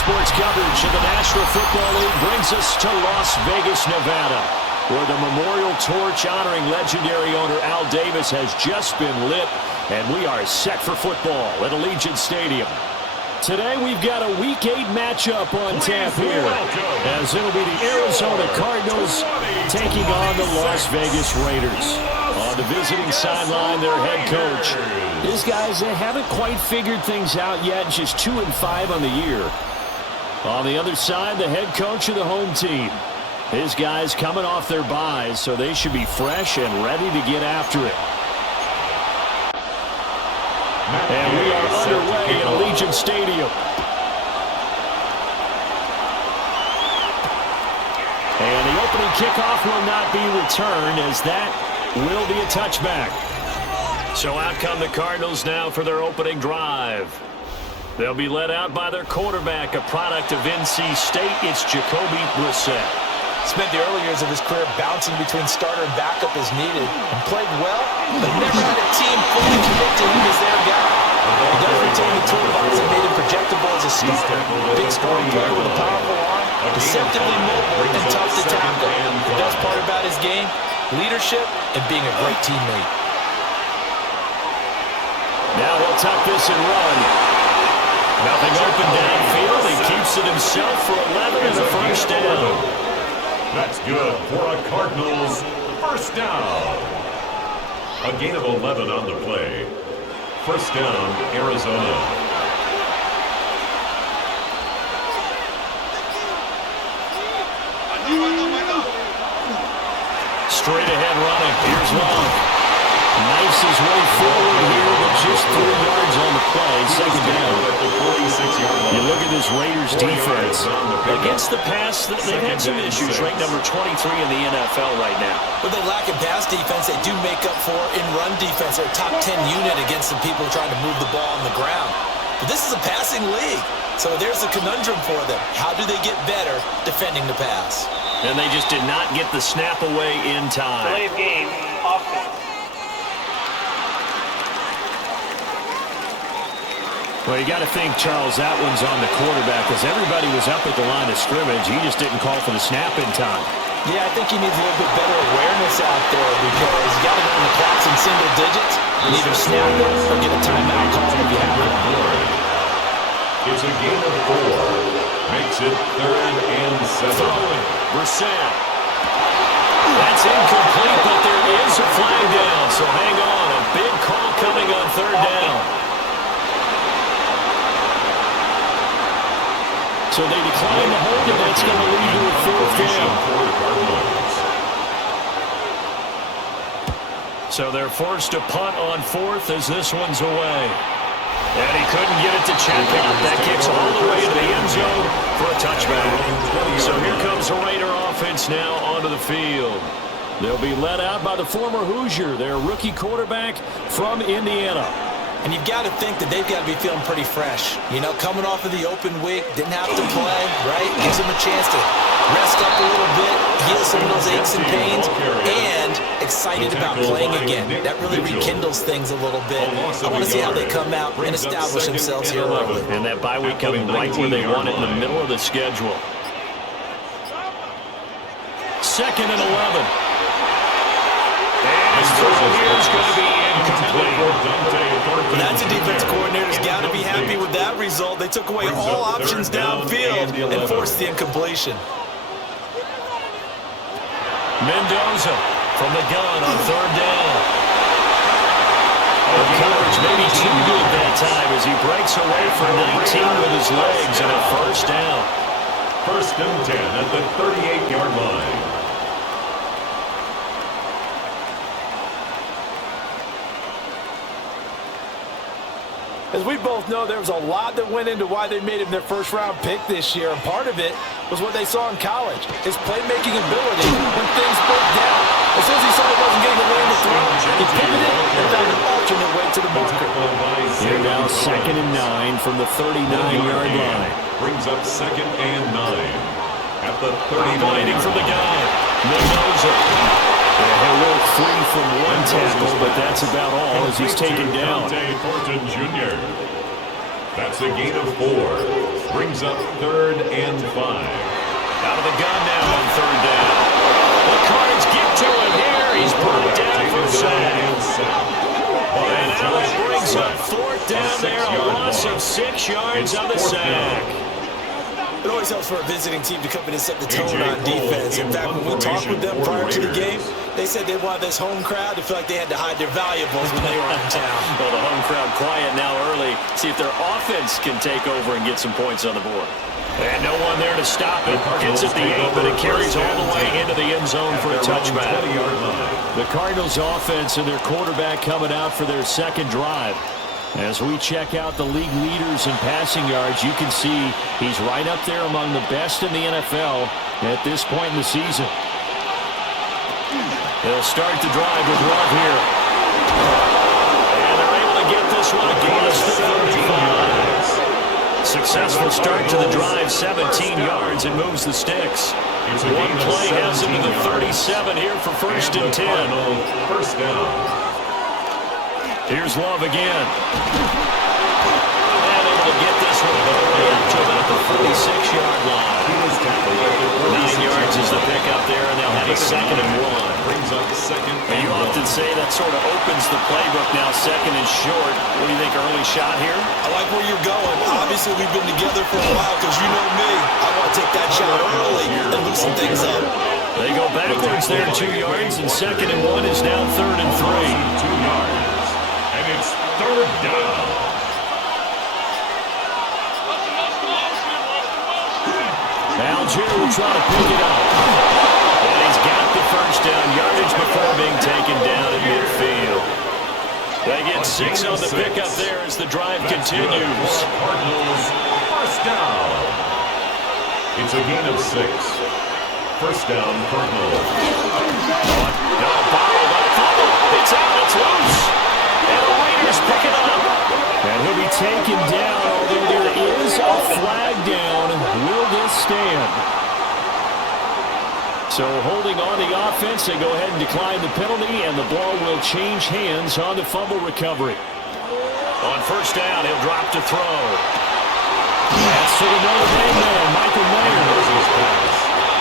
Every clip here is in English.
sports coverage of the National Football League brings us to Las Vegas, Nevada, where the memorial torch honoring legendary owner Al Davis has just been lit, and we are set for football at Allegiant Stadium. Today we've got a Week 8 matchup on tap here, as it'll be the Arizona Cardinals taking on the Las Vegas Raiders. On the visiting sideline, their head coach. These guys, they haven't quite figured things out yet, just 2-5 on the year. On the other side, the head coach of the home team. His guys coming off their byes, so they should be fresh and ready to get after it. And we are underway at Allegiant Stadium. And the opening kickoff will not be returned, as that will be a touchback. So out come the Cardinals now for their opening drive. They'll be led out by their quarterback, a product of NC State. It's Jacoby Brissett. Spent the early years of his career bouncing between starter and backup as needed, and played well, but never had a team fully commit to him as their guy. He does retain the toolbox that made him projectable as a starter. Big scoring player with a powerful arm, deceptively mobile and tough to tackle. The best part about his game, leadership and being a great teammate. Now he'll tuck this and run. Nothing open downfield. He keeps it himself for 11 and a first down. That's good for a Cardinals first down. A gain of 11 on the play. First down, Arizona. Straight ahead running. Here's Long. Knifes his way forward here, but just 3 yards on the play. Second down. You look at this Raiders defense. Against the pass, they've had some issues. Ranked number 23 in the NFL right now. With a lack of pass defense, they do make up for in run defense. They're a top 10 unit against the people trying to move the ball on the ground. But this is a passing league. So there's a conundrum for them. How do they get better defending the pass? And they just did not get the snap away in time. Delay of game, offense. Well, you got to think, Charles, that one's on the quarterback, because everybody was up at the line of scrimmage. He just didn't call for the snap in time. Yeah, I think he needs a little bit better awareness out there, because you got to know when the clock's in single digits and either snap it or get a timeout call if you have it. It's a gain of 4. Makes it 3rd and 7. Throwing. Brissett. That's incomplete, but there is a flag down, so hang on. A big call coming on 3rd down. So they decline to hold it. That's going to lead to a 4th down. So they're forced to punt on 4th as this one's away. And he couldn't get it to check out. That kicks all the way to the end zone for a touchback. So here comes the Raider offense now onto the field. They'll be led out by the former Hoosier, their rookie quarterback from Indiana. And you've got to think that they've got to be feeling pretty fresh. You know, coming off of the open week, didn't have to play, right? Gives them a chance to rest up a little bit, heal some of those aches and pains, and excited about playing again. That really rekindles things a little bit. I want to see how they come out and establish themselves here early. And that bye week coming right where they want it, in the middle of the schedule. 2nd and 11. And his throw here is going to be incomplete. That's a defense coordinator's got to be happy with that result. They took away all options downfield and forced the incompletion. Mendoza from the gun on 3rd down. The coverage maybe too good that time as he breaks away for 19 with his legs and a first down. 1st and 10 at the 38-yard line. As we both know, there was a lot that went into why they made him their first-round pick this year, and part of it was what they saw in college, his playmaking ability when things broke down. As soon as he saw he wasn't getting away in the throw, he pivoted and found an alternate way to the marker. Here now 2nd and 9 from the 39-yard line. Brings up 2nd and 9 at the 39. Waiting for the guy, Mendoza. He'll work free from one tackle, but that's about all as he's taken down. Jr. That's a gain of 4. Brings up 3rd and 5. Out of the gun now on 3rd down. The Cards get to him here. He's brought down for a sack. And now that brings up 4th down there. A loss of 6 yards on the sack. It always helps for a visiting team to come in and set the tone on defense. In fact, when we talked with them prior to the game, they said they wanted this home crowd to feel like they had to hide their valuables when they were in town. Well, the home crowd quiet now early. See if their offense can take over and get some points on the board. And no one there to stop it. Gets it the 8, but it carries all the way into the end zone for a touchback. The Cardinals offense and their quarterback coming out for their second drive. As we check out the league leaders in passing yards, you can see he's right up there among the best in the NFL at this point in the season. They'll start the drive with Love here. And they're able to get this one across the 35. Successful start to the drive, 17 yards, and moves the sticks. One play has him to the 37 here for 1st and 10. First down. Here's Love again. And able to get this one all the way up to about the 46-yard line. 9 yards is the pickup there, and they'll have a 2nd and 1. Brings up 2nd and You often say that sort of opens the playbook now, 2nd and short. What do you think, early shot here? I like where you're going. Obviously, we've been together for a while because you know me. I want to take that shot early and loosen things up. They go backwards there 2 yards, and 2nd and 1 is now 3rd and 3. 2 yards. And it's 3rd down. Algier will try to pick it up. And he's got the 1st down yardage before being taken down at midfield. They get 6 on the pickup there as the drive continues. Cardinals, 1st down. It's a gain of 6. 1st down, Cardinals. No, bottled up fumble. It's out, it's loose. And the Raiders pick it up. And he'll be taken down, although there is a flag down. Will this stand? So holding on the offense, they go ahead and decline the penalty, and the ball will change hands on the fumble recovery. On 1st down, he'll drop to throw. That's to the Notre Dame man, Michael Mayer.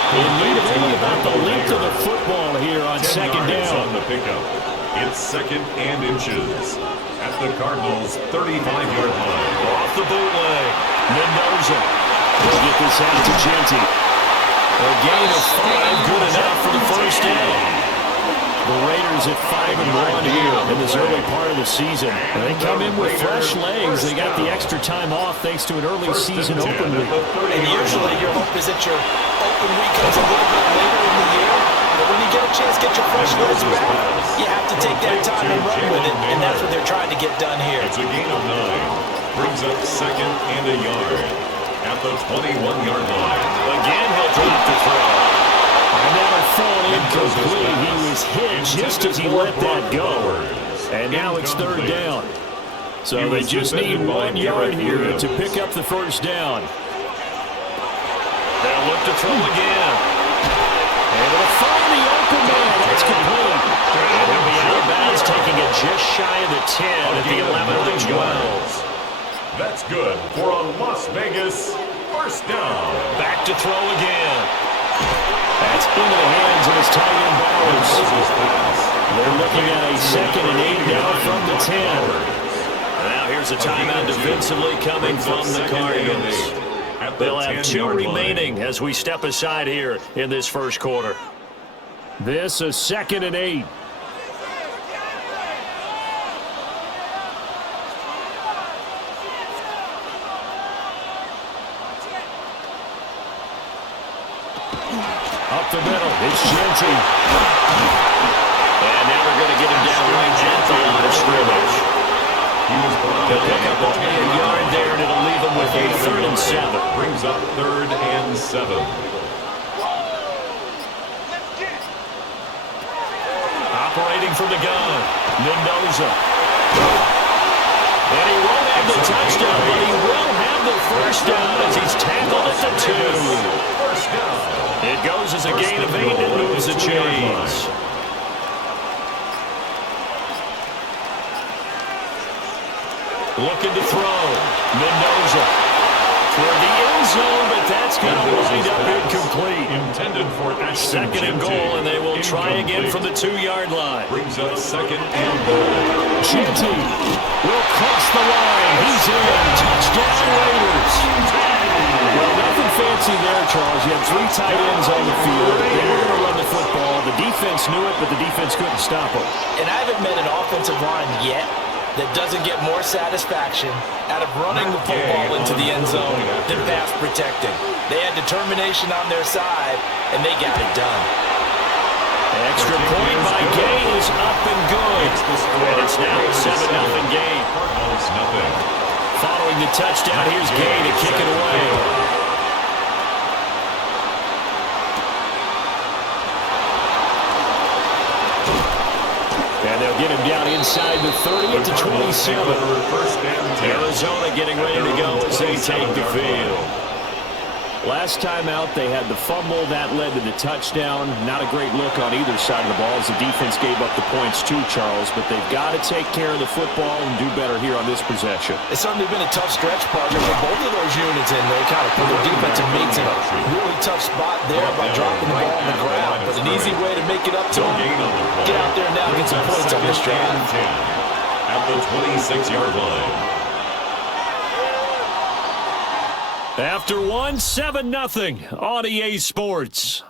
In need of only about the length of the football here on 2nd down. On the pickup. It's 2nd and inches at the Cardinals' 35-yard line. Off the bootleg, Mendoza will get this out to Genty. A gain of 5, good enough for the 1st down. The Raiders at 5-1 here in this early part of the season. And they come in with fresh legs. They got the extra time off thanks to an early season open week. And usually your hope is that your open week comes a little bit later in the year. But when you get a chance to get your fresh legs back, you have to take that time and run with it. And that's what they're trying to get done here. It's a gain of 9. Brings up 2nd and a yard at the 21-yard line. Again, he'll drop the throw. Another throw incomplete. He was hit just as he let that go. And now it's 3rd down. So they just need 1 yard here to pick up the 1st down. They'll look to throw again. Able to find the open man. That's complete. And he'll be out of bounds, taking it just shy of the 10 at the 11 of the 12. That's good for a Las Vegas 1st down. Back to throw again. That's into the hands of his tight end Bowers. They're looking at a 2nd and 8 now from the 10. Now here's a timeout defensively coming from the Cardinals. They'll have 2 remaining as we step aside here in this 1st quarter. This is 2nd and 8. Up the middle, it's Genty. And now we're going to get him down right at the line of scrimmage. He'll pick up only a yard there, and it'll leave him with a 3rd and 7. Brings up 3rd and 7. Operating from the gun, Mendoza. And he won't have the touchdown, but he will have the 1st down as he's tackled at the 2. 1st down. It goes as a gain of 8 and moves the chains. Looking to throw. Mendoza toward the lined up incomplete. Intended for Second and goal, and they will try again from the 2-yard line. Brings up second and goal. Genty will cross the line. He's in. Touchdown, Raiders. Well, nothing fancy there, Charles. You have 3 tight ends on the field. They were going to run the football. The defense knew it, but the defense couldn't stop them. And I haven't met an offensive line yet that doesn't get more satisfaction out of running the football into the end zone than pass protecting. They had determination on their side, and they got it done. Extra point by Gay is up and good. And it's now a 7-0 game. Following the touchdown, here's Gay to kick it away. And they'll get him down inside the 30 at the 27. Arizona getting ready to go as they take the field. Last time out, they had the fumble. That led to the touchdown. Not a great look on either side of the ball as the defense gave up the points too, Charles. But they've got to take care of the football and do better here on this possession. It's certainly been a tough stretch, partner, for both of those units, and they kind of put their defensive mates in a really tough spot there by dropping the ball on the ground. But an easy way to make it up to them, get out there now and get some points on this drive. At the 26-yard line. After 7-0 on EA Sports.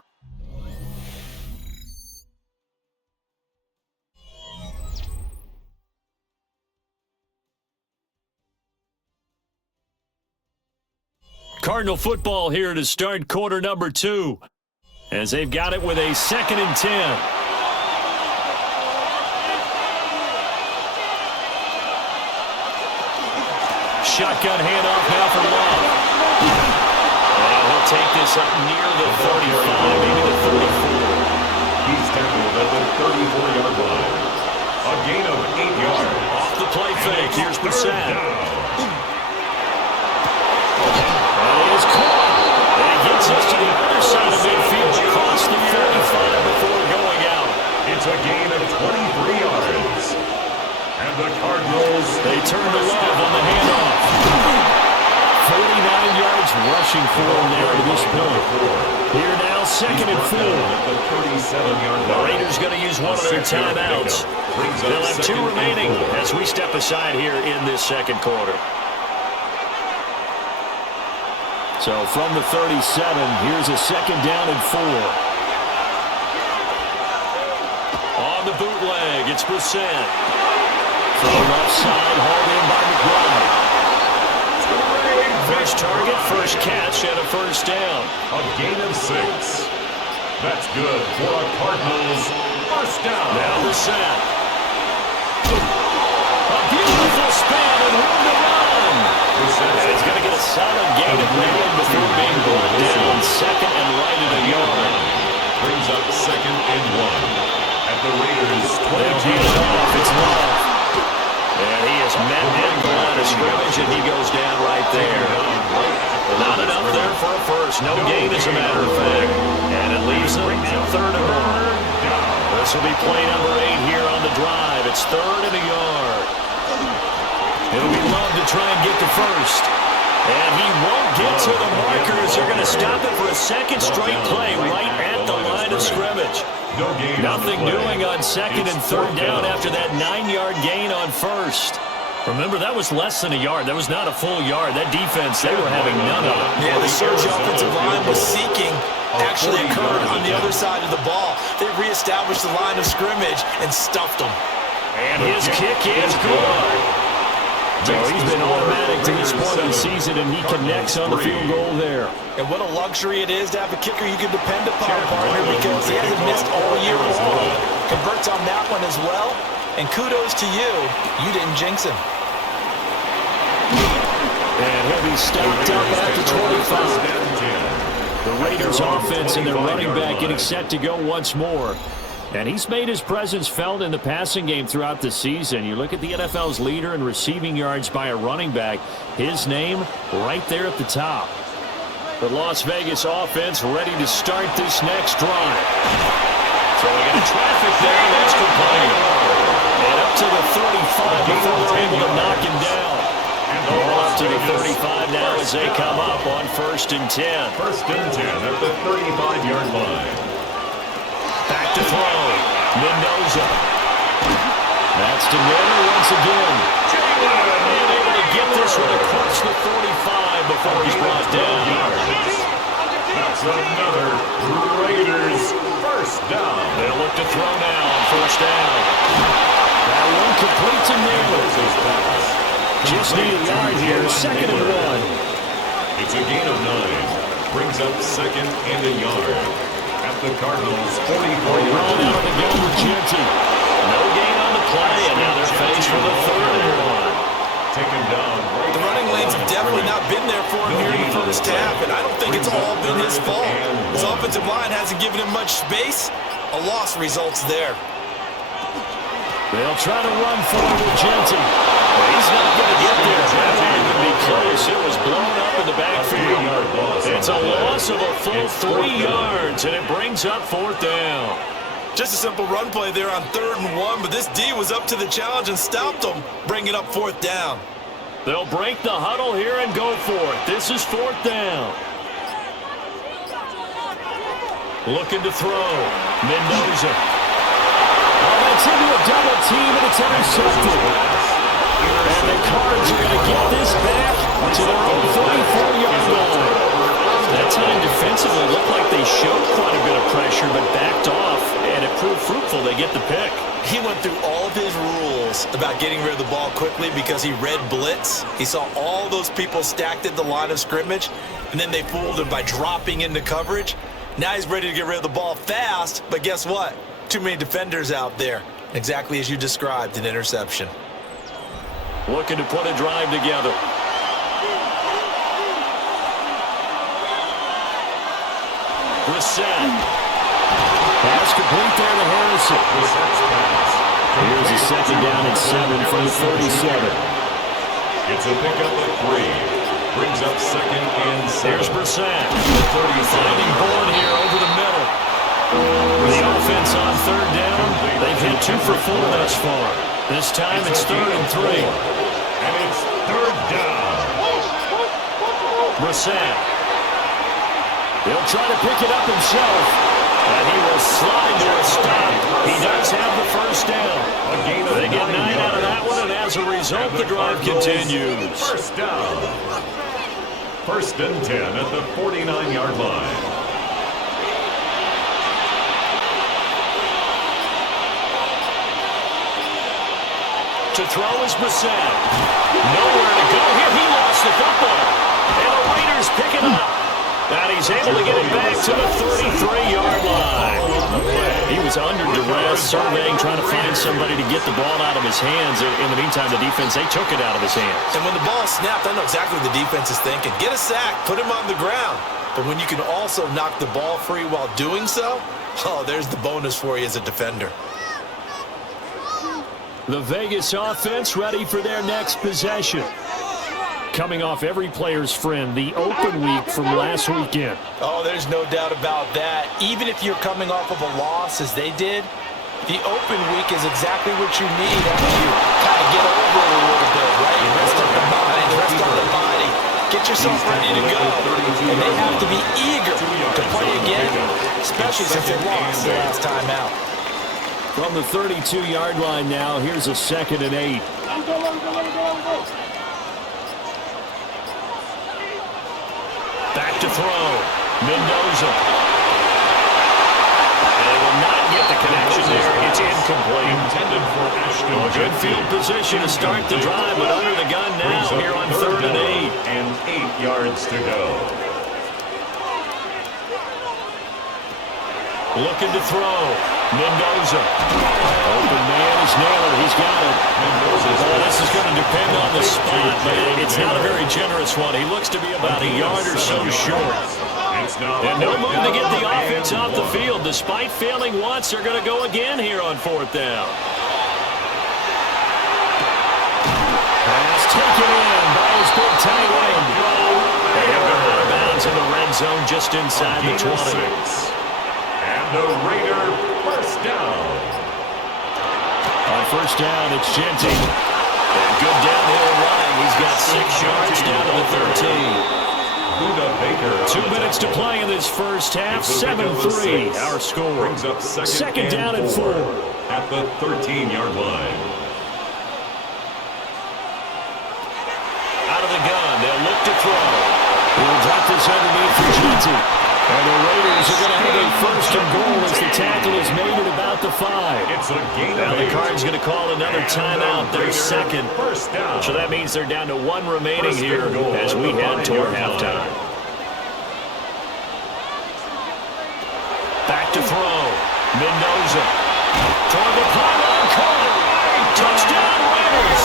Cardinal football here to start quarter number 2 as they've got it with a 2nd and 10. Shotgun handoff now for Love. And he'll take this up near the 35, maybe the 34. He's tackled at the 34-yard line. A gain of 8 yards. Off the play fake. Here's Brissett. And he is caught. And he gets us to the other side of midfield across the 45 before going out. It's a gain of 23 yards. And the Cardinals, they turn to Love on the handoff. 49 yards rushing for him there to this point. Here now, 2nd and 4. The Raiders going to use one of their timeouts. They'll have 2 remaining as we step aside here in this second quarter. So from the 37, here's a 2nd down and 4. On the bootleg, it's Brissett. From the left side, hauled in by McBride. First target, first catch, and a first down. A gain of 6. That's good for a Cardinals first down. Now Brissett. A beautiful span and room to run. And he's going to get a solid gain of 9 before being brought down. 2nd and right at a yard. Brings up 2nd and 1. At the Raiders' 22. They'll hand it off. It's Love. And he is met and go out of scrimmage, and he goes down right there. Not enough there for a first. No gain, as a matter of fact. And it leaves them at 3rd and 1. This will be play number 8 here on the drive. It's 3rd and a yard. It'll be Love to try and get the first. And he won't get to the markers. They're going to stop it for a 2nd straight play right at the line of scrimmage. Nothing doing on 2nd and 3rd down after that 9-yard gain on 1st. Remember, that was less than a yard. That was not a full yard. That defense, they were having none of it. Yeah, the surge offensive line was seeking actually occurred on the other side of the ball. They reestablished the line of scrimmage and stuffed them. And his kick is good. So he's been automatic to this point of the season, and he connects on the field goal there. And what a luxury it is to have a kicker you can depend upon, partner, because he hasn't missed all year long. Converts on that one as well. And kudos to you. You didn't jinx him. And he'll be stopped up at the 25. The Raiders offense and their running back getting set to go once more. And he's made his presence felt in the passing game throughout the season. You look at the NFL's leader in receiving yards by a running back. His name right there at the top. The Las Vegas offense ready to start this next drive. So we got traffic there, and that's complete. And up to the 35 before they're able to knock him down. Ball up to the 35 now as they come up on 1st and 10. 1st and 10 at the 35-yard line. Back to throw. Mendoza. That's to Miller once again. And able to get this one across the 45 before he's brought down. That's another Raiders first down. They'll look to throw now on 1st down. That one complete to Miller. Just need a yard here, 2nd and 1. It's a gain of 9. Brings up 2nd and a yard. At the Cardinals' 44-yard line. Out of the gun with Genty. No gain on the play, and now they're faced with a 3rd and 1. Taken down. The running lanes have definitely not been there for him here in the first half, and I don't think it's all been his fault. His offensive line hasn't given him much space. A loss results there. They'll try to run for it with Genty. He's not going to get there. That won't even be close. It was blown up in the backfield. It's a loss of a full 3 yards, and it brings up 4th down. Just a simple run play there on 3rd and 1, but this D was up to the challenge and stopped him, bringing up 4th down. They'll break the huddle here and go for it. This is 4th down. Looking to throw. Mendoza. Oh, that's into a double team, and it's intercepted. And the Cards are going to get this back to their own 34-yard line. That time defensively looked like they showed quite a bit of pressure, but backed off, and it proved fruitful. They get the pick. He went through all of his rules about getting rid of the ball quickly because he read blitz. He saw all those people stacked at the line of scrimmage, and then they fooled him by dropping into coverage. Now he's ready to get rid of the ball fast, but guess what? Too many defenders out there. Exactly as you described, an interception. Looking to put a drive together. Brissett. Pass complete there to Harrison. Here's a 2nd down and 7 from the 37. It's a pickup at 3. Brings up 2nd and 7. There's Brissett. Finding Bourne here over the middle. The offense on 3rd down. They've hit 2 for 4 thus far. This time it's 3rd and 3. And it's 3rd down. Brissett. He'll try to pick it up himself. And he will slide to a stop. He does have the 1st down. They get 9 out of that one, and as a result, the drive continues. 1st down. 1st and 10 at the 49-yard line. To throw is Brissett. Nowhere to go here. He lost the football. And the Raiders pick it up. And he's able to get it back to the 33-yard line. He was under duress, surveying, trying to find somebody to get the ball out of his hands. In the meantime, the defense, they took it out of his hands. And when the ball snapped, I know exactly what the defense is thinking. Get a sack, put him on the ground. But when you can also knock the ball free while doing so, oh, there's the bonus for you as a defender. The Vegas offense ready for their next possession. Coming off every player's friend, the open week from last weekend. Oh, there's no doubt about that. Even if you're coming off of a loss as they did, the open week is exactly what you need after you kind of get over it a little bit, right? Rest on the mind, rest on the body, get yourself ready to go. And they have to be eager to play again, especially since they lost the last time out. From the 32-yard line now, here's a 2nd and 8. Back to throw. Mendoza. They will not get the connection there. It's incomplete. Intended for Ashton. A good field position to start the drive, but under the gun now here on 3rd and 8. And 8 yards to go. Looking to throw. Mendoza. Open man is Naylor. He's got it. This is going to depend on the spot, but it's not a very generous one. He looks to be about a yard or so short. And no move to get the offense off the field. Despite failing once, they're going to go again here on 4th down. Pass taken in by his big tight end. They are out of bounds in the red zone just inside the 20. And the Raider first down. On 1st down, it's Genty. And good downhill run He's got 6 yards down to the 13. 2 minutes to play in this first half. 7-3 our score. Brings up second down and 4 at the 13-yard line. Out of the gun, they'll look to throw. He'll drop this underneath for Genti. And the Raiders are going to have a first and goal as the tackle is made at about the 5. It's a gain now of the 8. Cardinals going to call another timeout, their second. First down. So that means they're down to 1 remaining First here as we head toward halftime. Back to throw. Mendoza. Toward the pylon. Caught. Touchdown Raiders.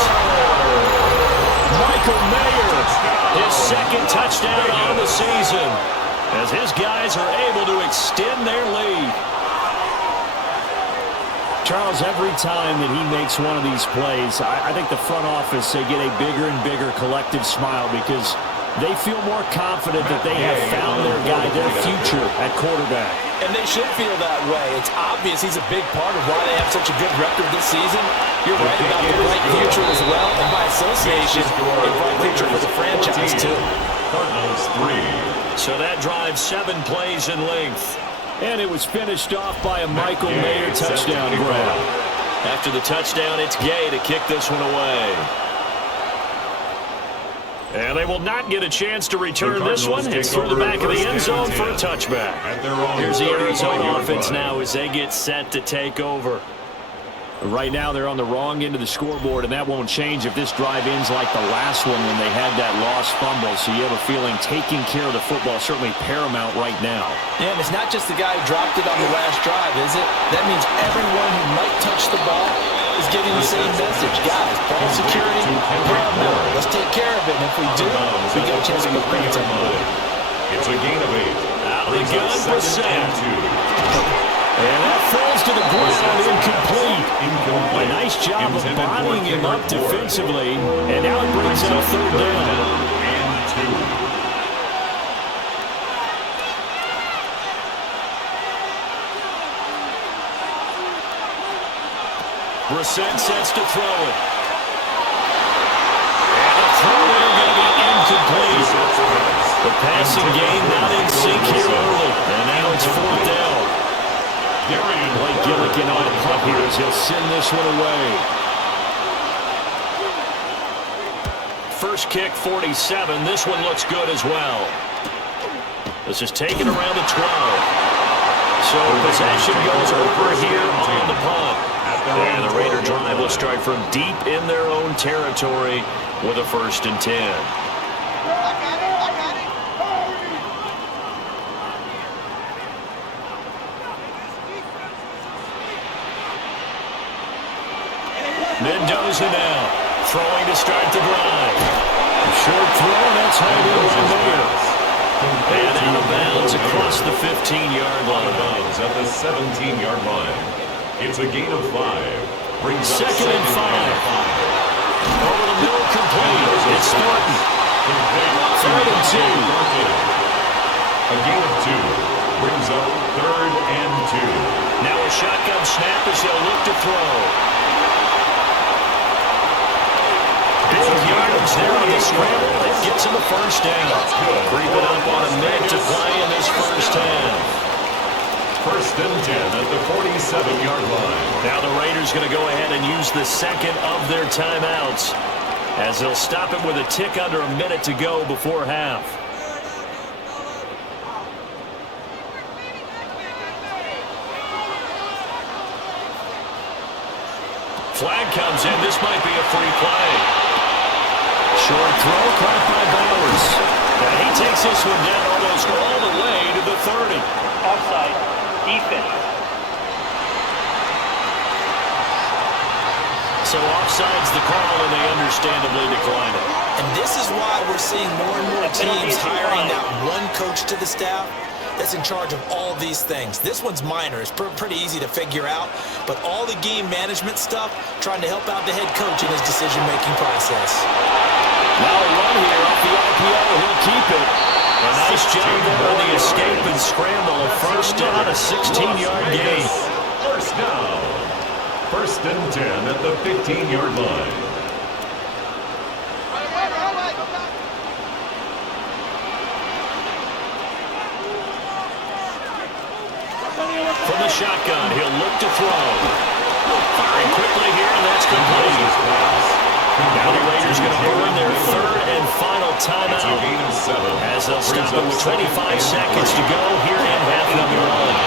Michael Mayer. His second touchdown on the season, as his guys are able to extend their lead. Charles, every time that he makes one of these plays, I think the front office, they get a bigger and bigger collective smile because they feel more confident that they have found their guy, their future at quarterback. And they should feel that way. It's obvious he's a big part of why they have such a good record this season. You're right about the bright future as well, and by association, a bright future for the franchise too. Cardinals 3. So that drives 7 plays in length. And it was finished off by a Michael Mayer touchdown grab. After the touchdown, it's Gay to kick this one away. And they will not get a chance to return this one. It's through the back of the end zone for a touchback. Here's the Arizona offense now as they get set to take over. Right now, they're on the wrong end of the scoreboard, and that won't change if this drive ends like the last one when they had that lost fumble. So you have a feeling taking care of the football is certainly paramount right now. Yeah, and it's not just the guy who dropped it on the last drive, is it? That means everyone who might touch the ball is getting the same message. Guys, ball security, paramount. Let's take care of it. And if we do, we got a chance to put points on the board. It's a gain of 8. Out of the gun for Sam. And that falls to the ground incomplete. A nice job of bodying him up defensively. And now it brings out 3rd down. And 2. Brissett sets to throw it. And the throw there going to be incomplete. The passing game not in sync here early. And now it's 4th down. Blake Gillikin on a punt here as he'll send this one away. First kick, 47. This one looks good as well. This is taken around the 12. So possession goes over here on the punt. And the Raider drive will start from deep in their own territory with a 1st and 10. Mendoza now, throwing to start the drive. Short throw, that's hauled in by Mayer. And out of bounds across the 15-yard line. Out of bounds at the 17-yard line. It's a gain of 5. Brings up 2nd and 5. Over the middle, complete. It's Thornton. 3rd and 2. A gain of 2. Brings up 3rd and 2. Now a shotgun snap as they'll look to throw. Big yardage there on the scramble. It gets him a 1st down. Creeping up on a minute to play in this first half. 1st and 10 at the 47-yard line. Now the Raiders going to go ahead and use the second of their timeouts as they'll stop it with a tick under a minute to go before half. Flag comes in. This might be a free play. Short throw caught by Bowers. And he takes this one down almost all the way to the 30. Offside. Defense. So offside's the call, and they understandably decline it. And this is why we're seeing more and more teams hiring that one coach to the staff that's in charge of all these things. This one's minor. It's pretty easy to figure out. But all the game management stuff, trying to help out the head coach in his decision-making process. Now a run here off the RPO. He'll keep it. A nice job there on the escape and scramble. A 1st down, a 16-yard gain. 1st down. 1st and 10 at the 15-yard line. shotgun. He'll look to throw. Firing quickly here, and that's complete. Now the Raiders going to burn their third and final timeout as they'll stop it with 25 seconds to go here in half number one.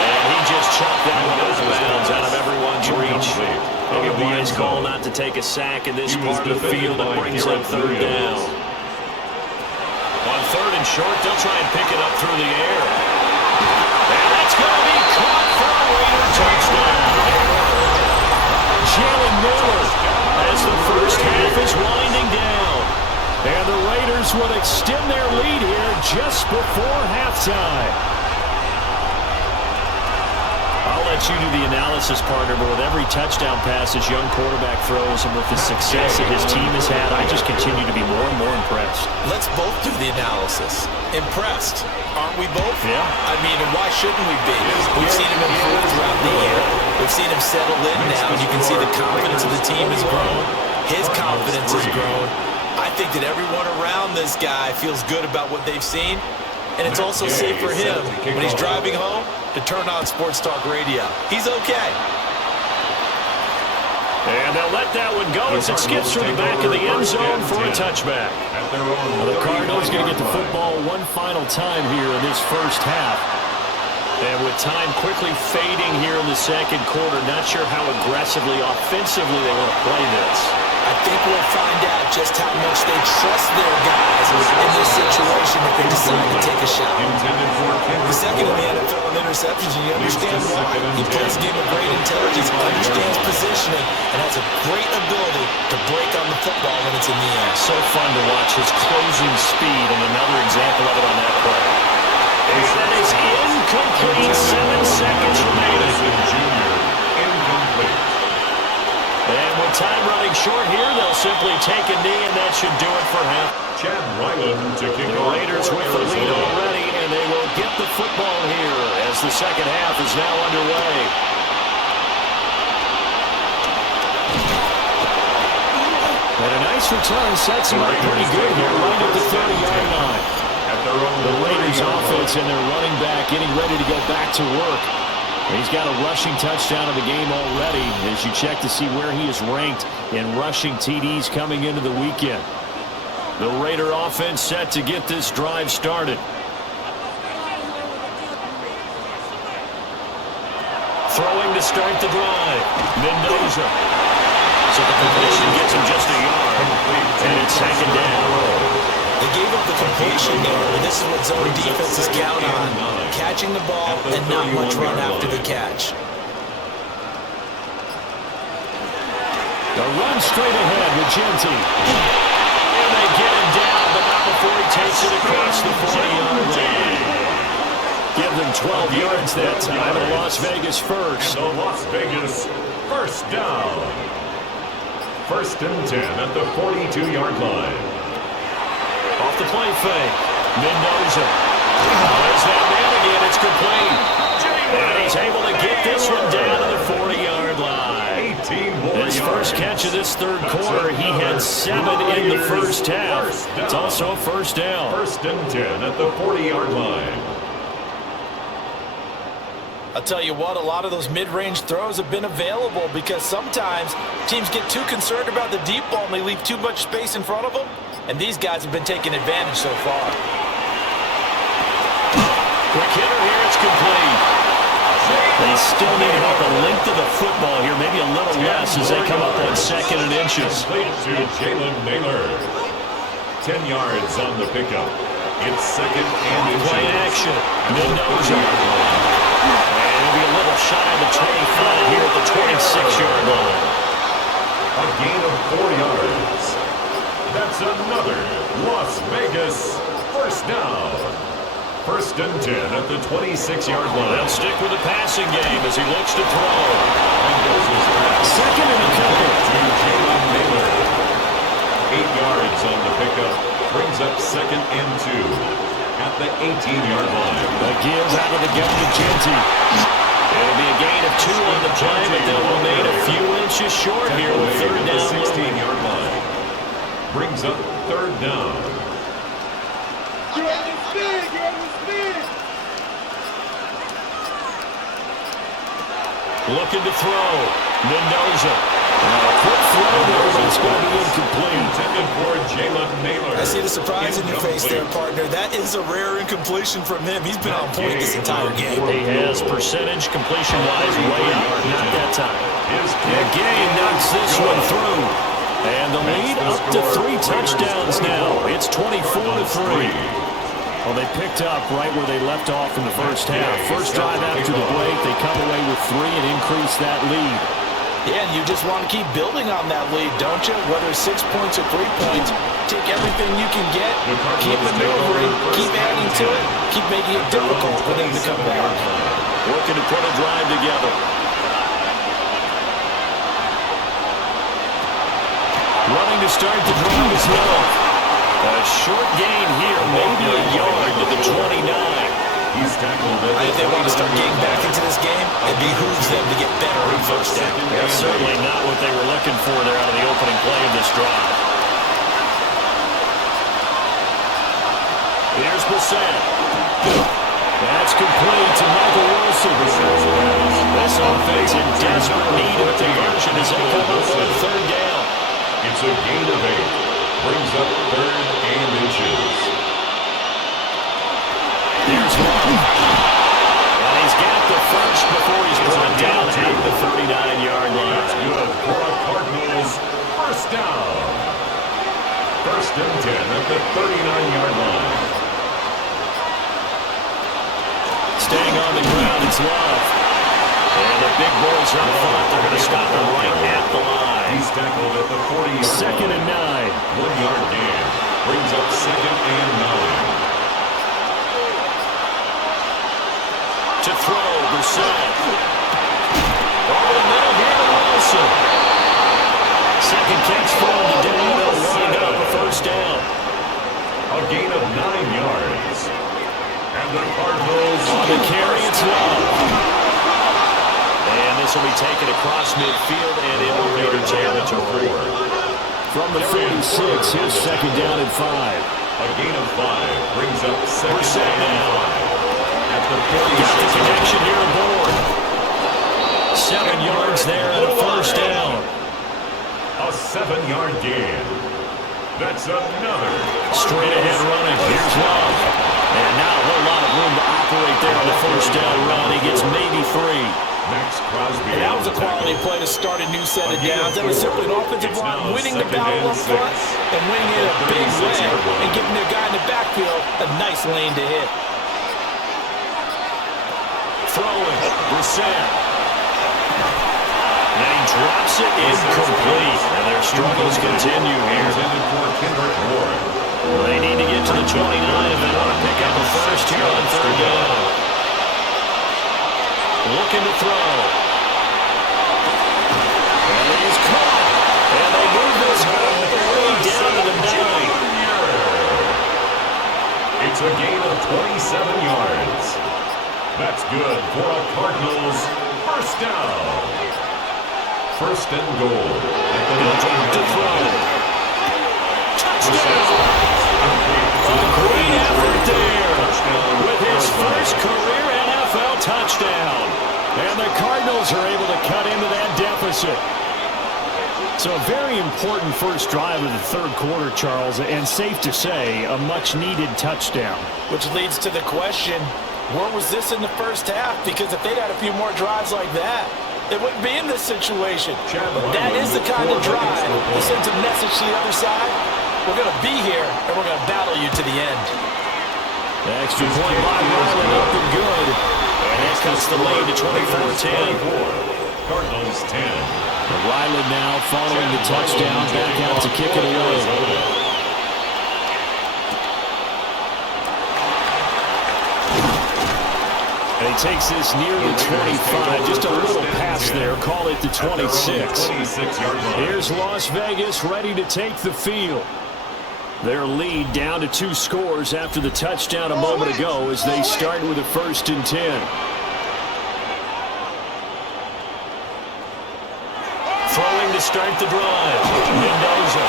And he just chopped that one out of bounds, out of everyone's reach. Maybe a wise call not to take a sack in this part of the field. It brings up third down. On third and short, they'll try and pick it up through the air. And that's going to be caught for a Raider touchdown. Jalen Miller as the first half is winding down. And the Raiders will extend their lead here just before halftime. I'll let you do the analysis, partner, but with every touchdown pass his young quarterback throws and with the success that his team has had, I just continue to be more and more impressed. Let's both do the analysis. Impressed, aren't we both? Yeah. I mean, and why shouldn't we be? We've seen him improve throughout the year. We've seen him settle in now, and you can see the confidence of the team has grown. His confidence has grown. I think that everyone around this guy feels good about what they've seen. And it's also safe for him when he's driving home to turn on Sports Talk Radio. He's okay. And they'll let that one go as it skips through the back of the end zone for a touchback. The Cardinals going to get the football one final time here in this first half. And with time quickly fading here in the second quarter, not sure how aggressively, offensively they want to play this. I think we'll find out just how much they trust their guys in this situation if they decide to take a shot. The second in the NFL in interceptions, and you understand why. He plays a game of great intelligence, understands positioning, and has a great ability to break on the football when it's in the air. So fun to watch his closing speed, and another example of it on that play. And that is incomplete. 7 seconds remaining. And with time running short here, they'll simply take a knee, and that should do it for half. Chad Ryland to kick the off. Raiders with the lead already, and they will get the football here as the second half is now underway. And a nice return sets him up pretty good here, right at the 30-yard line. The Raiders offense and their running back getting ready to go back to work. He's got a rushing touchdown of the game already as you check to see where he is ranked in rushing TDs coming into the weekend. The Raider offense set to get this drive started. Throwing to start the drive. Mendoza. So the completion gets him just a yard. And it's second down. They gave up the completion there, but this is what zone defenses count on. Catching the ball and not much run after the catch. The run straight ahead with Genti. And they get him down, but not before he takes it across the 40-yard line. Give them 12 yards that time, and Las Vegas first. And the Las Vegas first down. First and 10 at the 42-yard line. Off the play fake. Mendoza. There's that man again. It's complete. And he's able to get this one down to the 40-yard line. 18 more His first catch of this third quarter, he had 7 in the first half. It's also a first down. First and 10 at the 40-yard line. I'll tell you what, a lot of those mid-range throws have been available because sometimes teams get too concerned about the deep ball and they leave too much space in front of them. And these guys have been taking advantage so far. Quick hitter here, it's complete. They still need about the length of the football here, maybe a little less as they come up on second and inches. Complete to Jalen Naylor. 10 yards on the pickup. It's second and inches. Play action. Mendoza. And it'll be a little shy of the 25 here at the 26-yard line. A gain of 4 yards. That's another Las Vegas first down. First and 10 at the 26-yard line. They'll stick with the passing game as he looks to throw. Second and a couple. To Jalen Naylor. 8 yards on the pickup. Brings up second and 2 at the 18-yard line. The give out of the gun to Genti. It'll be a gain of 2 on the play, but they'll remain a few inches short here with third down. 16-yard line. Brings up third down. Looking to throw. Mendoza. A quick throw there, but it's going to be incomplete. Intended for Jalen Naylor. I see the surprise in your face there, partner. That is a rare incompletion from him. He's been on point this entire game. He has percentage completion-wise way up. Not that time. The game knocks this one through. And the lead up to 3 touchdowns now. It's 24-3. Well, they picked up right where they left off in the first half. First drive after the break, they come away with 3 and increase that lead. Yeah, and you just want to keep building on that lead, don't you? Whether it's 6 points or 3 points, take everything you can get, keep maneuvering, keep adding to it, keep making it difficult for them to come back. Working to put a drive together. Running to start the drive is Hill. A short gain here, maybe a yard to the 29. He's tackled it. If they want to start getting back into this game, it behooves them to get better on first down. That's certainly not what they were looking for there out of the opening play of this drive. Here's Bissett. That's complete to Michael Wilson. This offense in desperate need of a conversion as they come up on 3rd down. It's a gain of 8. Brings up 3rd and inches. Here's Love. And he's got the first before he's brought down at the 39-yard line. That's good for a Cardinals first down. 1st and 10 at the 39-yard line. Staying on the ground, it's Love. And the big boys are up front. They're going to stop him right at the line. He's tackled at the 40-yard line. 2nd and 9. 1-yard gain. Brings up 2nd and 9. To throw, Bissett. Over the middle here to Wilson. 2nd catch for him today. They'll wind up a first down. A gain of 9 yards. And the Cardinals on the carry, it's Love. And this will be taken across midfield and into Raider territory. From the 46, here's 2nd down and 5. A gain of 5 brings up 2nd and 5. At the 46. Got the connection here aboard. 7 yards there and a first down. A 7-yard gain. That's another. Straight ahead running. Here's Love. And not a whole lot of room to operate there on the first down run. He gets maybe 3. Max Crosby. And that was a quality play to start a new set of downs. That was simply an offensive line winning the battle up front and winning it a big way and giving their guy in the backfield a nice lane to hit. Throwing, Bissett. And he drops it incomplete. And their struggles continue here. They need to get to the 29 if they want to pick up a first here on 3rd down. Looking to throw. And he's caught. And they move this all the way down to the 9. It's a gain of 27 yards. That's good for a Cardinals first down. 1st and goal. At the to throw. Touchdown. A great effort there with his first career NFL touchdown. And the Cardinals are able to cut into that deficit. So a very important first drive of the 3rd quarter, Charles, and safe to say, a much-needed touchdown. Which leads to the question, where was this in the first half? Because if they'd had a few more drives like that, they wouldn't be in this situation. That is the kind of drive that sends a message to the other side. We're going to be here, and we're going to battle you to the end. The extra point by Ryland up and good. And that cuts the lead to 24-10. Cardinals 10. Ryland now following the touchdown, back out to kick it away. And he takes this near the 25, just a little pass there, call it the 26. Here's Las Vegas ready to take the field. Their lead down to 2 scores after the touchdown a moment ago as they start with a 1st and 10. Throwing to start the drive. Mendoza.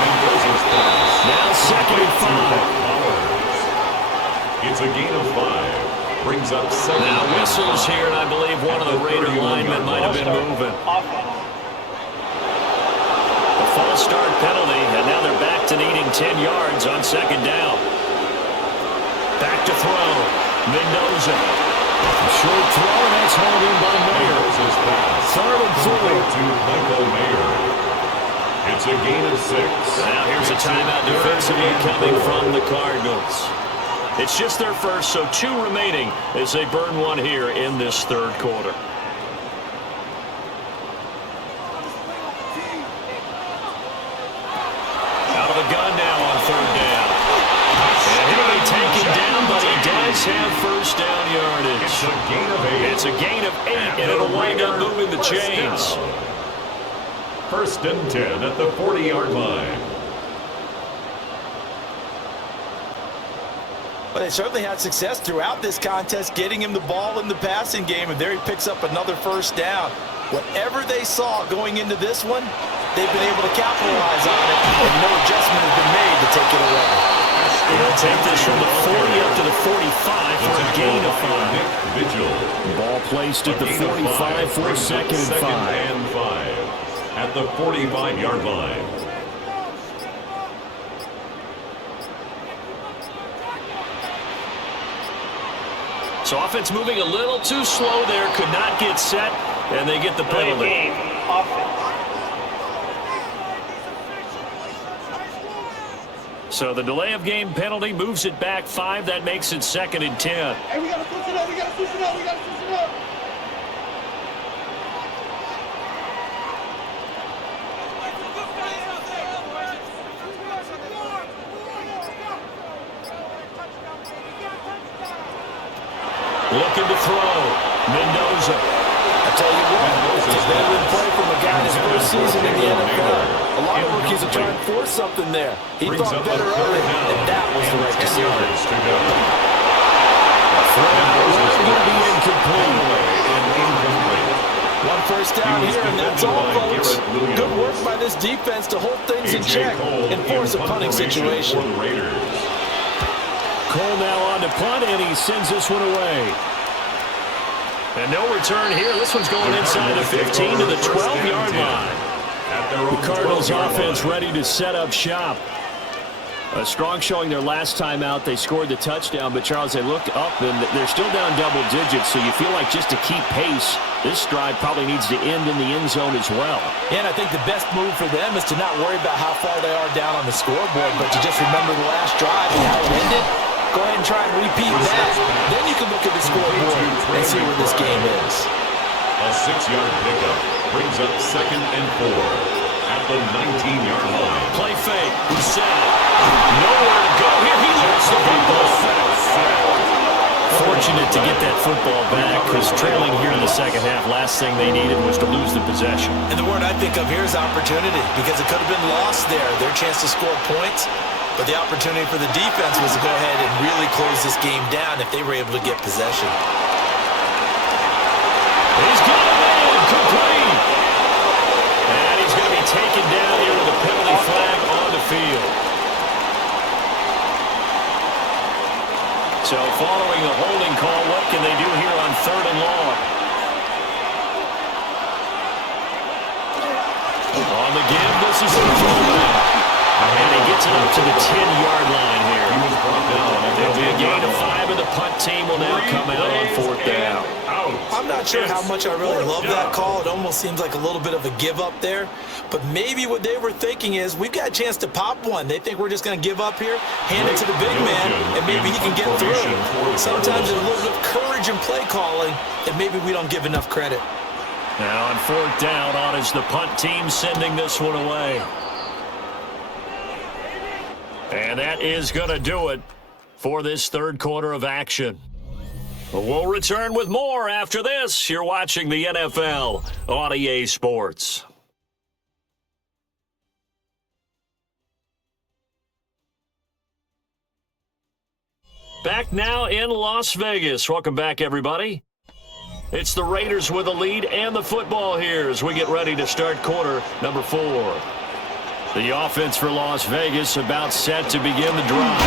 Mendoza's pass. Now 2nd and 5. It's a gain of 5. brings up second. Now whistles here, and I believe one of the Raider linemen might have been moving. A false start penalty, and now they're back to needing 10 yards on second down. Back to throw. Mendoza. Short throw, and that's hauled in by Mayer. Third and 4. To Michael Mayer. It's a gain of 6. Now here's a timeout defensively coming from the Cardinals. It's just their first, so 2 remaining as they burn one here in this third quarter. Out of the gun now on third down. And he'll be taken down, but he does have first down yardage. It's a gain of 8. It's a gain of 8, and it'll wind up moving the chains. First and 10 at the 40-yard line. Well, they certainly had success throughout this contest, getting him the ball in the passing game, and there he picks up another first down. Whatever they saw going into this one, they've been able to capitalize on it, and no adjustment has been made to take it away. They'll take this from the 40 up to the 45 for a gain of 5. Vigil. Ball placed at the 45 for second and 5. At the 45-yard line. So offense moving a little too slow there, could not get set, and they get the penalty. So the delay of game penalty moves it back 5. That makes it second and 10. Hey, we got to push it up. We got to push it up. We got to push it up. Looking to throw. Mendoza. I tell you what, it's a veteran play from a guy in his first season in the NFL. A lot of rookies are trying to force something there. He thought better of it, and that was the right decision. Going to be incomplete. One first down here, and that's all, folks. Good work by this defense to hold things in check and force a punting situation. Cole now on to punt, and he sends this one away. And no return here. This one's going inside the 15 to the 12-yard line. The Cardinals offense ready to set up shop. A strong showing their last time out. They scored the touchdown, but Charles, they look up, and they're still down double digits, so you feel like just to keep pace, this drive probably needs to end in the end zone as well. And I think the best move for them is to not worry about how far they are down on the scoreboard, but to just remember the last drive and how it ended. Go ahead and try and repeat that. Then you can look at the scoreboard and see where this game is. A 6-yard pickup brings up second and 4 at the 19-yard line. Play fake. Who said it? Nowhere to go. Here he lost the football. Fortunate to get that football back, because trailing here in the second half, last thing they needed was to lose the possession. And the word I think of here is opportunity, because it could have been lost there, their chance to score points. But the opportunity for the defense was to go ahead and really close this game down if they were able to get possession. He's got it in, complete. And he's going to be taken down here with a penalty flag on the field. So following the holding call, what can they do here on third and long? On the give, this is the throwback. And he gets it up to the 10-yard line here. There'll be a gain of 5, and the punt team will now come out on fourth down. I'm not sure how much I really love that call. It almost seems like a little bit of a give up there. But maybe what they were thinking is, we've got a chance to pop one. They think we're just going to give up here, hand it to the big man, and maybe he can get through. Sometimes there's a little bit of courage in play calling that maybe we don't give enough credit. Now on fourth down, on is the punt team sending this one away. And that is going to do it for this third quarter of action. We'll return with more after this. You're watching the NFL on EA Sports. Back now in Las Vegas. Welcome back, everybody. It's the Raiders with a lead and the football here as we get ready to start quarter number 4. The offense for Las Vegas about set to begin the drive.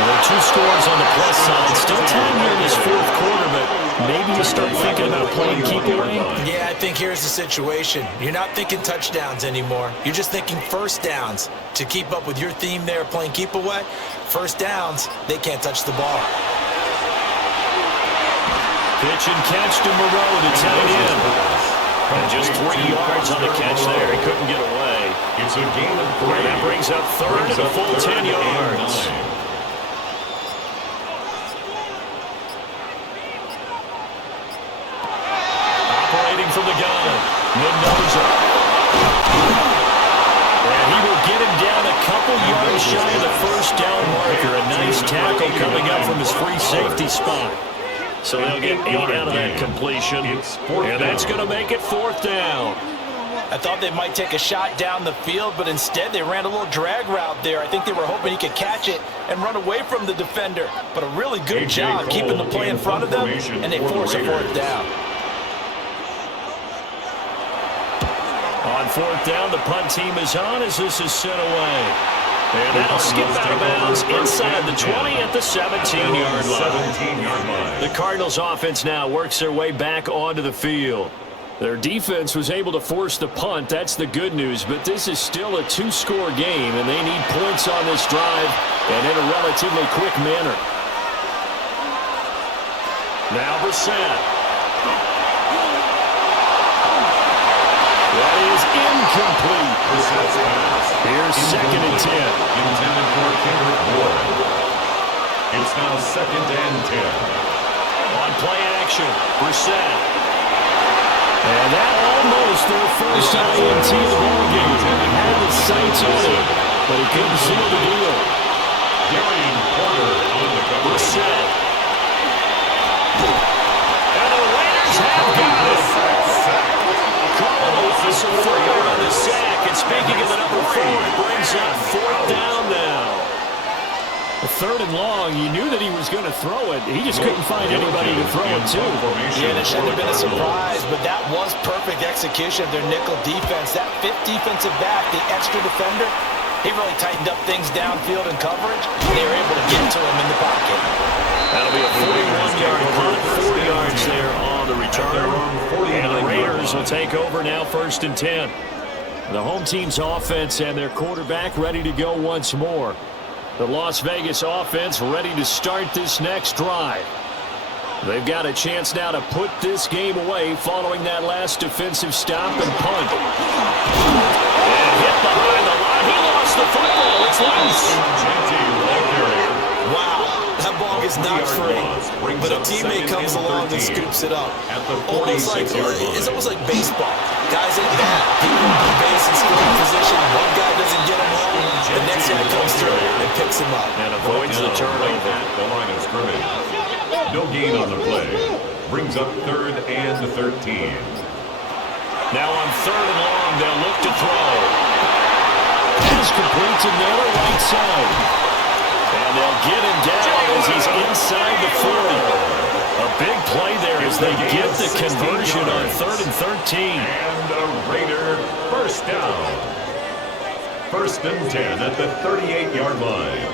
Well, there are 2 scores on the plus side. Still time here in this 4th quarter, but maybe you start thinking about playing keep away. Yeah, I think here's the situation. You're not thinking touchdowns anymore. You're just thinking first downs. To keep up with your theme there, playing keep away, first downs, they can't touch the ball. Pitch and catch to Moreau, the tight end. And just 3 yards on the catch there. He couldn't get away. It's a gain of 3. That brings up 3rd and a full 10 yards. Operating from the gun, Mendoza. And he will get him down a couple yards shy of the first down marker. A nice tackle coming up from his free safety spot. So they'll get 8 out of that completion. And that's going to make it 4th down. I thought they might take a shot down the field, but instead they ran a little drag route there. I think they were hoping he could catch it and run away from the defender. But a really good job keeping the play in front of them, and they force a 4th down. On 4th down, the punt team is on as this is sent away. And that'll skip out of bounds inside the 20 at the 17-yard line. The Cardinals offense now works their way back onto the field. Their defense was able to force the punt. That's the good news. But this is still a 2-score game, and they need points on this drive and in a relatively quick manner. Now Brissett. That is incomplete. Here's 2nd and 10. Intended for Kendrick Ward. It's now 2nd and 10. On play action, Brissett. And that almost their first INT of the ball game. Had the sights on it, but he couldn't seal the deal. Darian Porter on the cover. Brissett. And the Raiders have got it. Whistle for on the sack. And speaking of the number 4, it brings up 4th down now. The 3rd and long, you knew that he was going to throw it. He just couldn't find anybody to throw it to. Yeah, that shouldn't have been a surprise, but that was perfect execution of their nickel defense. That 5th defensive back, the extra defender, he really tightened up things downfield in coverage. They were able to get to him in the pocket. That'll be a 41-yard punt, 4 yards there on the return. And the Raiders will take over now 1st and 10. The home team's offense and their quarterback ready to go once more. The Las Vegas offense ready to start this next drive. They've got a chance now to put this game away following that last defensive stop and punt. And hit behind the line. He lost the football. It's loose. Wow. That ball gets knocked free, but a teammate comes along and scoops it up. It's almost like baseball. Guys at bat, people on base in scoring position. One guy doesn't get him home, the next guy comes through and picks him up. And avoids the turnover. At the line of scrimmage. No gain on the play. Brings up 3rd and 13. Now on 3rd and long, they'll look to throw. Pass complete to Miller, right side. And they'll get him down as he's inside the 40. A big play there as they get the conversion on 3rd and 13. And a Raider first down. 1st and 10 at the 38-yard line.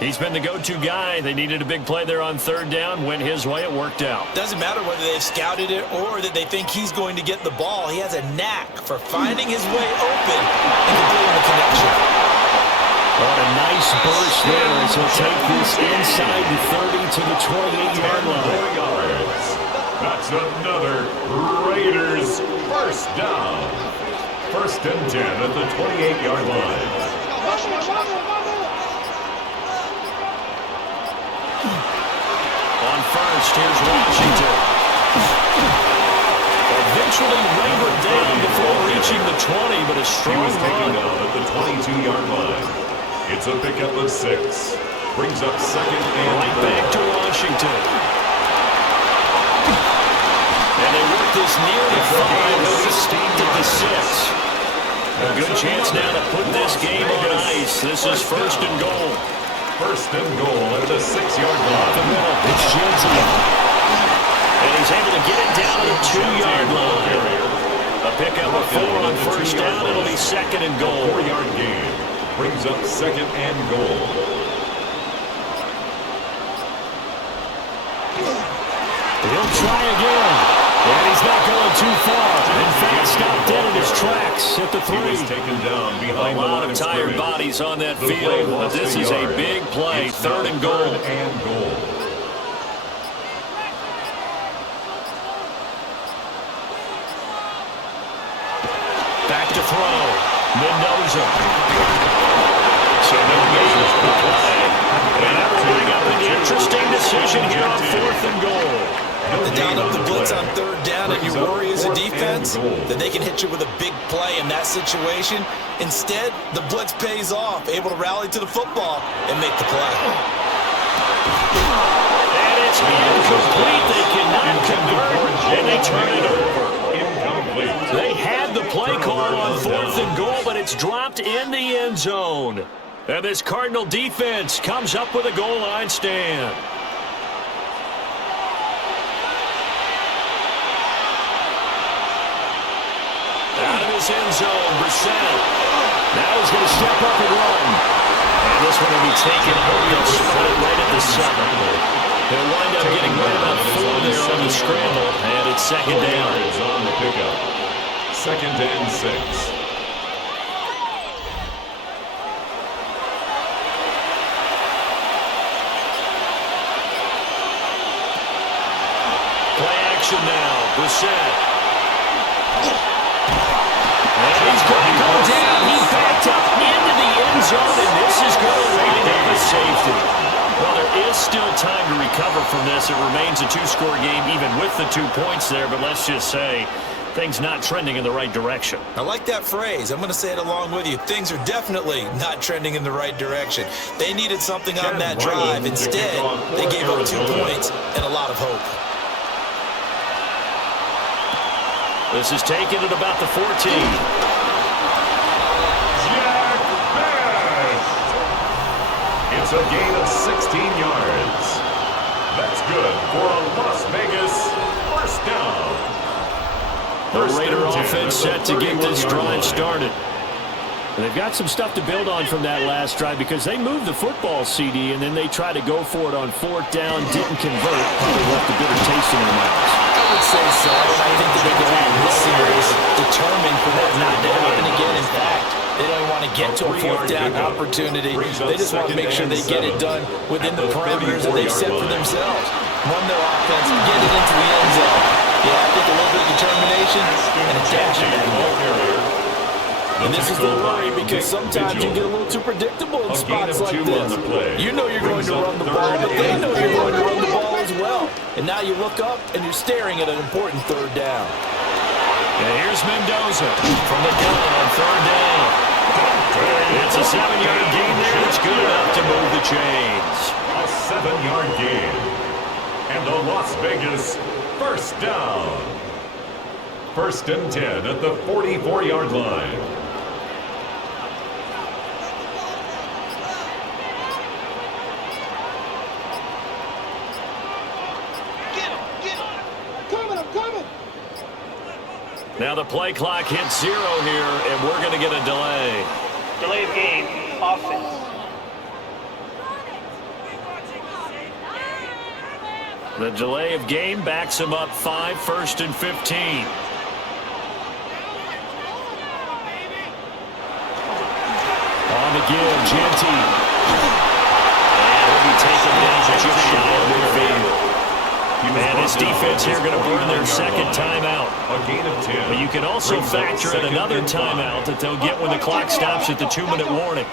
He's been the go-to guy. They needed a big play there on 3rd down. Went his way. It worked out. Doesn't matter whether they've scouted it or that they think he's going to get the ball. He has a knack for finding his way open and completing the connection. What a nice burst there as he'll take this inside the 30 to the 28-yard line. That's another Raiders first down. 1st and 10 at the 28-yard line. On 1st, here's Washington. Eventually wavered down before reaching the 20, but a strong run. At the 22-yard line. It's a pickup of 6. Brings up 2nd and right back to Washington. And they work this near the 5. They'll be steamed at the 6. A good chance now to put this game on ice. This is 1st and goal. 1st and goal at the 6-yard line. The middle, it's Jensen. And he's able to get it down to the 2-yard line. A pick up a 4 on first down. It'll be second and goal. 4-yard gain brings up second and goal. He'll try again. And he's not going too far. In fact, stopped dead in his tracks at the 3. He was taken down behind a lot of tired bodies on that field. But this is a big play. Third and goal. Back to throw. Mendoza. So Mendoza's the play. And everything up an interesting decision here on 4th and goal. The down up the blitz on 3rd down, and you worry as a defense that they can hit you with a big play in that situation. Instead, the blitz pays off, able to rally to the football and make the play. And it's incomplete. They cannot convert, and they turn it over. They had the play call on 4th and goal, but it's dropped in the end zone. And this Cardinal defense comes up with a goal line stand. Out of his end zone, Brissett. Now he's going to step up and run. And this one will be taken out. He'll spot it right at the 7. He'll wind up getting right about 4 there on the scramble. And it's second down. On the pickup. Second and 6. Play action now. Brissett. And he's going to go down. He backed up into the end zone, and this is going to wind up a safety. Well, there is still time to recover from this. It remains a 2-score game, even with the 2 points there. But let's just say things not trending in the right direction. I like that phrase. I'm going to say it along with you. Things are definitely not trending in the right direction. They needed something on that drive. Instead, they gave up 2 points and a lot of hope. This is taken at about the 14. It's a gain of 16 yards. That's good for a Las Vegas first down. The Raider offense set to get this drive started. And they've got some stuff to build on from that last drive because they moved the football, CD, and then they tried to go for it on 4th down, didn't convert, probably left a bitter taste in their mouths. I would say so, and I think that they go out in this series determined for that not to happen again. In fact, they don't want to get to a 4th down opportunity. They just want to make sure they get it done within the parameters that they've set for themselves. Run their offense, get it into the end zone. Yeah, I think a little bit of determination and a dash of that. And this is the worry because sometimes you get a little too predictable in spots like this. You know you're going to run the ball, but they know you're going to run the ball as well. And now you look up and you're staring at an important 3rd down. And here's Mendoza from the gun on 3rd down. It's a 7-yard gain there. It's good enough to move the chains. A 7-yard gain. And the Las Vegas first down. 1st and 10 at the 44-yard line. Now the play clock hits 0 here, and we're going to get a delay. Delay of game, offense. The delay of game backs him up 5, 1st and 15. On the give, Genty. And he'll be taken down just shy of midfield. And this defense here going to burn their 2nd timeout. A gain of 10. But you can also factor in another timeout that they'll get when the clock stops at the 2-minute warning.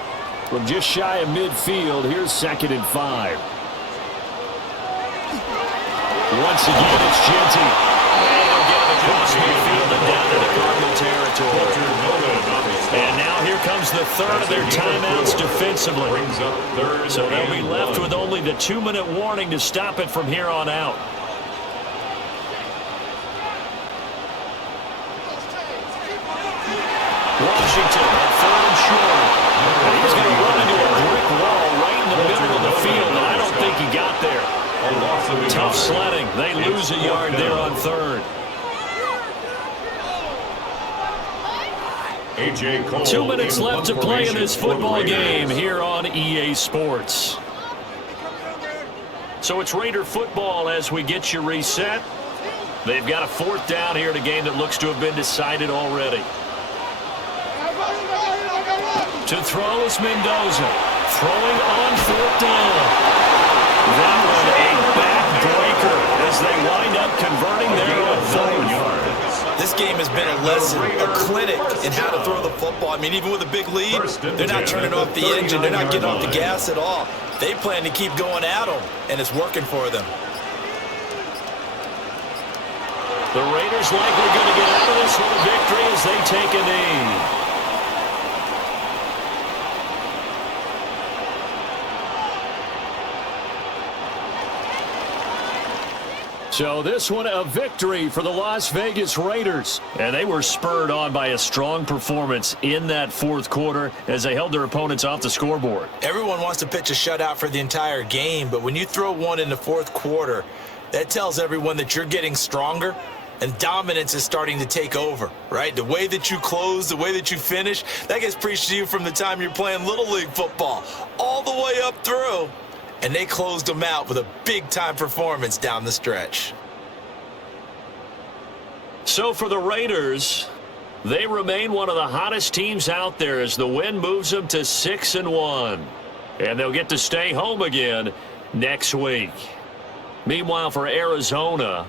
From just shy of midfield, here's 2nd and 5. Once again, it's Genty. And he'll get it across midfield and down to the Cardinal territory. And now here comes the 3rd of their timeouts defensively. So they'll be left with only the 2-minute warning to stop it from here on out. Washington on 3rd and short. And he's going to run into a brick wall right in the middle of the field, and I don't think he got there. Tough sledding. They lose a yard there on 3rd. A.J. Cole 2 minutes in left to one play in formation this for the football Raiders. game here on EA Sports. So it's Raider football as we get you reset. They've got a 4th down here in a game that looks to have been decided already. To throw is Mendoza. Throwing on 4th down. That one a backbreaker as they wind up converting there on 4th. This game has been a lesson, a clinic in how to throw the football. I mean, even with a big lead, they're not turning off the engine. They're not getting off the gas at all. They plan to keep going at them, and it's working for them. The Raiders likely going to get out of this with a victory as they take a knee. So this one a victory for the Las Vegas Raiders. And they were spurred on by a strong performance in that 4th quarter as they held their opponents off the scoreboard. Everyone wants to pitch a shutout for the entire game, but when you throw one in the 4th quarter, that tells everyone that you're getting stronger and dominance is starting to take over, right? The way that you close, the way that you finish, that gets preached to you from the time you're playing Little League football all the way up through. And they closed them out with a big-time performance down the stretch. So for the Raiders, they remain one of the hottest teams out there as the win moves them to 6-1. And they'll get to stay home again next week. Meanwhile, for Arizona,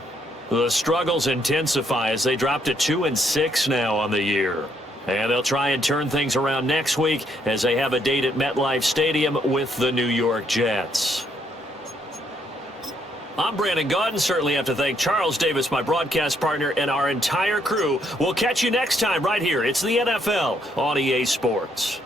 the struggles intensify as they drop to 2-6 now on the year. And they'll try and turn things around next week as they have a date at MetLife Stadium with the New York Jets. I'm Brandon Gaudin. Certainly have to thank Charles Davis, my broadcast partner, and our entire crew. We'll catch you next time right here. It's the NFL on EA Sports.